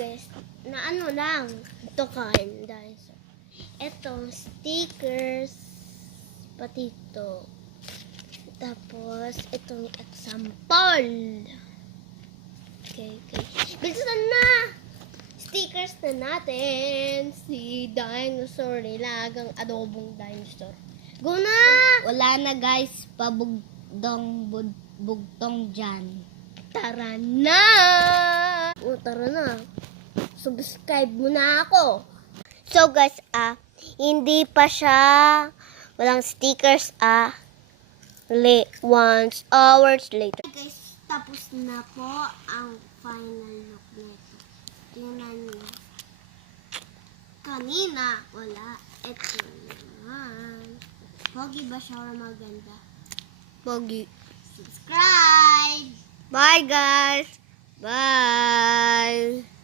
guys, na ano lang. Ito kain dinosaur. Itong stickers. Pati ito. Tapos, itong example. Okay. Bilisan na! Stickers na natin. Si dinosaur, nilagang adobong dinosaur. Go na! Wala na guys, pabugtong dyan. Tara na! Tara na. Subscribe mo na ako. So guys, hindi pa siya walang stickers, once hours later. Guys, tapos na po ang final look nito. Tingnan niyo. Kanina, wala. Ito naman. Pogi ba siya or maganda? Pogi. Subscribe! Bye guys! Bye!